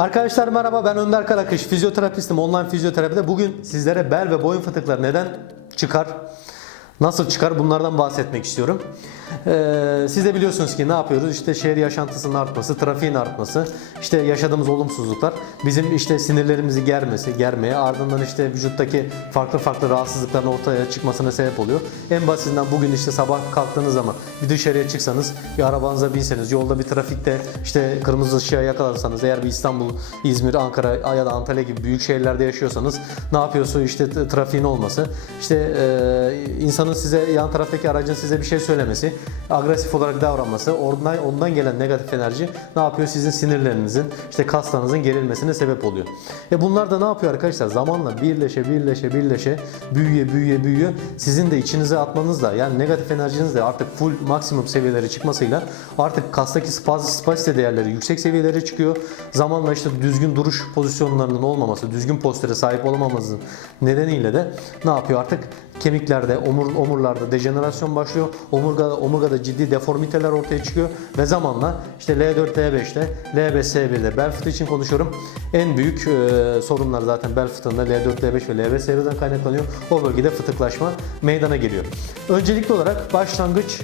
Arkadaşlar merhaba ben Önder Karakış, fizyoterapistim online fizyoterapide. Bugün sizlere bel ve boyun fıtıkları neden çıkar, nasıl çıkar bunlardan bahsetmek istiyorum. Ee, siz de biliyorsunuz ki ne yapıyoruz? İşte şehir yaşantısının artması, trafiğin artması, işte yaşadığımız olumsuzluklar bizim işte sinirlerimizi germesi, germeye ardından işte vücuttaki farklı farklı rahatsızlıkların ortaya çıkmasına sebep oluyor. En basitinden bugün işte sabah kalktığınız zaman bir dışarıya çıksanız, bir arabanıza binseniz, yolda bir trafikte işte kırmızı ışığa yakalansanız, eğer bir İstanbul, İzmir, Ankara ya da Antalya gibi büyük şehirlerde yaşıyorsanız ne yapıyorsa işte trafiğin olması, işte e, insanın size yan taraftaki aracın size bir şey söylemesi, agresif olarak davranması, ondan, ondan gelen negatif enerji ne yapıyor? Sizin sinirlerinizin, işte kaslarınızın gerilmesine sebep oluyor. E bunlar da ne yapıyor arkadaşlar? Zamanla birleşe birleşe birleşe büyüye büyüye büyüyor. Sizin de içinize atmanızla yani negatif enerjiniz de artık full maksimum seviyelere çıkmasıyla artık kastaki spaz, spasite değerleri yüksek seviyelere çıkıyor. Zamanla işte düzgün duruş pozisyonlarının olmaması, düzgün postere sahip olamamanızın nedeniyle de ne yapıyor artık? Kemiklerde, omur, omurlarda dejenerasyon başlıyor. Omurgada, omurgada ciddi deformiteler ortaya çıkıyor ve zamanla işte L4, L5'te, L5, S1'de bel fıtığı için konuşuyorum. En büyük e, sorunlar zaten bel fıtığında L4, L5 ve L5, S1'den kaynaklanıyor. O bölgede fıtıklaşma meydana geliyor. Öncelikli olarak başlangıç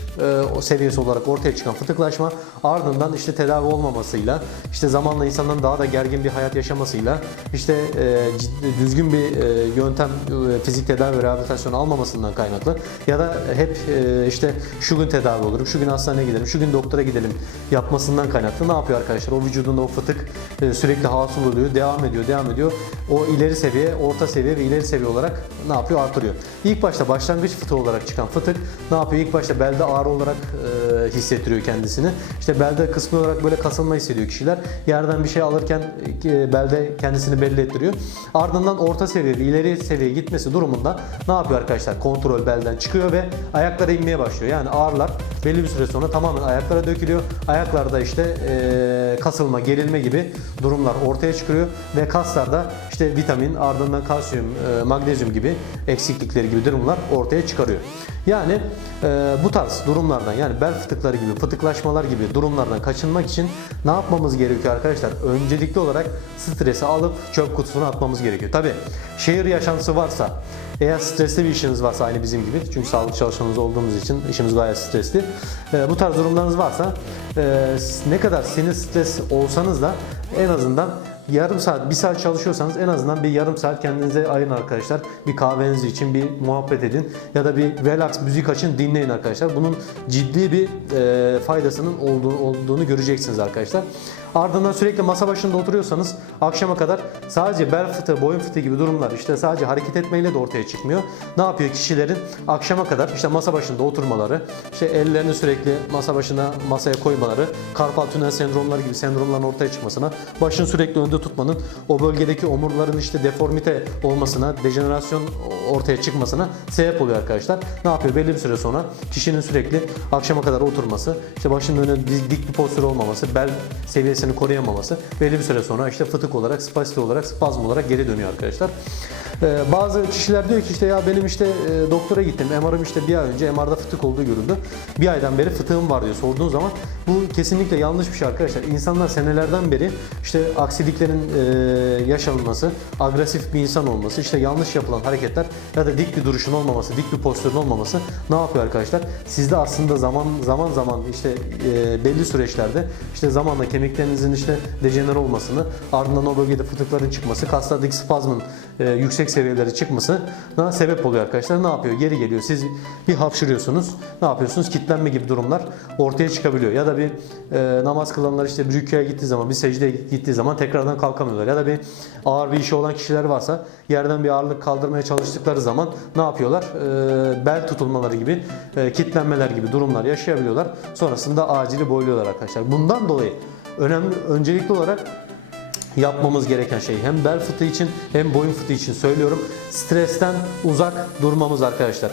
e, seviyesi olarak ortaya çıkan fıtıklaşma ardından işte tedavi olmamasıyla, işte zamanla insanların daha da gergin bir hayat yaşamasıyla, işte e, ciddi, düzgün bir e, yöntem e, fizik tedavi ve rehabilitasyon almamasından kaynaklı ya da hep e, işte şu gün tedavi olurum, şu gün hastaneye gidelim, şu gün doktora gidelim yapmasından kaynaklı ne yapıyor arkadaşlar? O vücudunda o fıtık e, sürekli hasıl oluyor, devam ediyor, devam ediyor. O ileri seviye, orta seviye ve ileri seviye olarak ne yapıyor? Artırıyor. İlk başta başlangıç fıtığı olarak çıkan fıtık ne yapıyor? İlk başta belde ağrı olarak e, hissettiriyor kendisini. İşte belde kısmı olarak böyle kasılma hissediyor kişiler. Yerden bir şey alırken belde kendisini belli ettiriyor. Ardından orta seviye ve ileri seviyeye gitmesi durumunda ne yapıyor arkadaşlar? Kontrol belden çıkıyor ve ayaklara inmeye başlıyor. Yani ağrılar belli bir süre sonra tamamen ayaklara dökülüyor. Ayaklarda işte e, kasılma, gerilme gibi durumlar ortaya çıkıyor ve kaslarda işte vitamin, ardından kalsiyum, e, magnezyum gibi eksiklikleri gibi durumlar ortaya çıkarıyor. Yani e, bu tarz durumlardan yani bel fıtıkları gibi, fıtıklaşmalar gibi durumlardan kaçınmak için ne yapmamız gerekiyor arkadaşlar? Öncelikli olarak stresi alıp çöp kutusuna atmamız gerekiyor. Tabi şehir yaşantısı varsa, eğer stresli bir işiniz varsa aynı bizim gibi çünkü sağlık çalışanınız olduğumuz için işimiz gayet stresli. E, bu tarz durumlarınız varsa e, ne kadar sinir stres olsanız da en azından yarım saat, bir saat çalışıyorsanız en azından bir yarım saat kendinize ayırın arkadaşlar. Bir kahveniz için bir muhabbet edin ya da bir relax müzik açın dinleyin arkadaşlar. Bunun ciddi bir e, faydasının olduğu, olduğunu göreceksiniz arkadaşlar. Ardından sürekli masa başında oturuyorsanız akşama kadar sadece bel fıtığı, boyun fıtığı gibi durumlar işte sadece hareket etmeyle de ortaya çıkmıyor. Ne yapıyor kişilerin akşama kadar işte masa başında oturmaları, işte ellerini sürekli masa başına masaya koymaları, karpal tünel sendromları gibi sendromların ortaya çıkmasına, başını sürekli önde tutmanın o bölgedeki omurların işte deformite olmasına, dejenerasyon ortaya çıkmasına sebep oluyor arkadaşlar. Ne yapıyor? Belli bir süre sonra kişinin sürekli akşama kadar oturması, işte başının önüne dik bir postür olmaması, bel seviyesini koruyamaması belli bir süre sonra işte fıtık olarak, spasite olarak, spazm olarak geri dönüyor arkadaşlar. Ee, bazı kişiler diyor ki işte ya benim işte e, doktora gittim. MR'ım işte bir ay önce MR'da fıtık olduğu görüldü. Bir aydan beri fıtığım var diyor sorduğun zaman. Bu kesinlikle yanlış bir şey arkadaşlar. İnsanlar senelerden beri işte aksiliklerin e, yaşanması, agresif bir insan olması, işte yanlış yapılan hareketler ya da dik bir duruşun olmaması, dik bir postürün olmaması ne yapıyor arkadaşlar? Sizde aslında zaman zaman zaman işte e, belli süreçlerde işte zamanla kemiklerinizin işte dejener olmasını, ardından o bölgede fıtıkların çıkması, kaslardaki spazmın e, yüksek seviyelere çıkmasına sebep oluyor arkadaşlar. Ne yapıyor? Geri geliyor. Siz bir hapşırıyorsunuz. Ne yapıyorsunuz? Kitlenme gibi durumlar ortaya çıkabiliyor. Ya da bir e, namaz kılanlar işte bir rüküye gittiği zaman, bir secdeye gittiği zaman tekrardan kalkamıyorlar. Ya da bir ağır bir işi olan kişiler varsa yerden bir ağırlık kaldırmaya çalıştıkları zaman ne yapıyorlar? E, bel tutulmaları gibi, e, kitlenmeler gibi durumlar yaşayabiliyorlar. Sonrasında acili boyluyorlar arkadaşlar. Bundan dolayı önemli öncelikli olarak yapmamız gereken şey hem bel fıtığı için hem boyun fıtığı için söylüyorum. Stresten uzak durmamız arkadaşlar.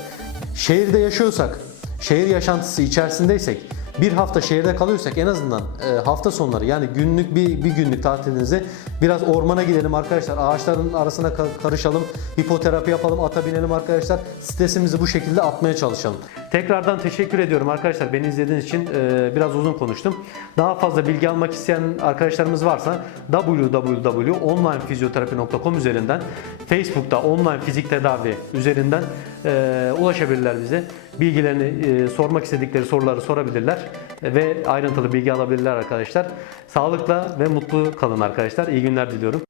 Şehirde yaşıyorsak, şehir yaşantısı içerisindeysek bir hafta şehirde kalıyorsak en azından e, hafta sonları yani günlük bir, bir günlük tatilinizi biraz ormana gidelim arkadaşlar. Ağaçların arasına ka- karışalım. Hipoterapi yapalım, ata binelim arkadaşlar. Stresimizi bu şekilde atmaya çalışalım. Tekrardan teşekkür ediyorum arkadaşlar. Beni izlediğiniz için e, biraz uzun konuştum. Daha fazla bilgi almak isteyen arkadaşlarımız varsa www.onlinefizyoterapi.com üzerinden Facebook'ta online fizik tedavi üzerinden e, ulaşabilirler bize. Bilgilerini e, sormak istedikleri soruları sorabilirler ve ayrıntılı bilgi alabilirler arkadaşlar. Sağlıkla ve mutlu kalın arkadaşlar. İyi günler diliyorum.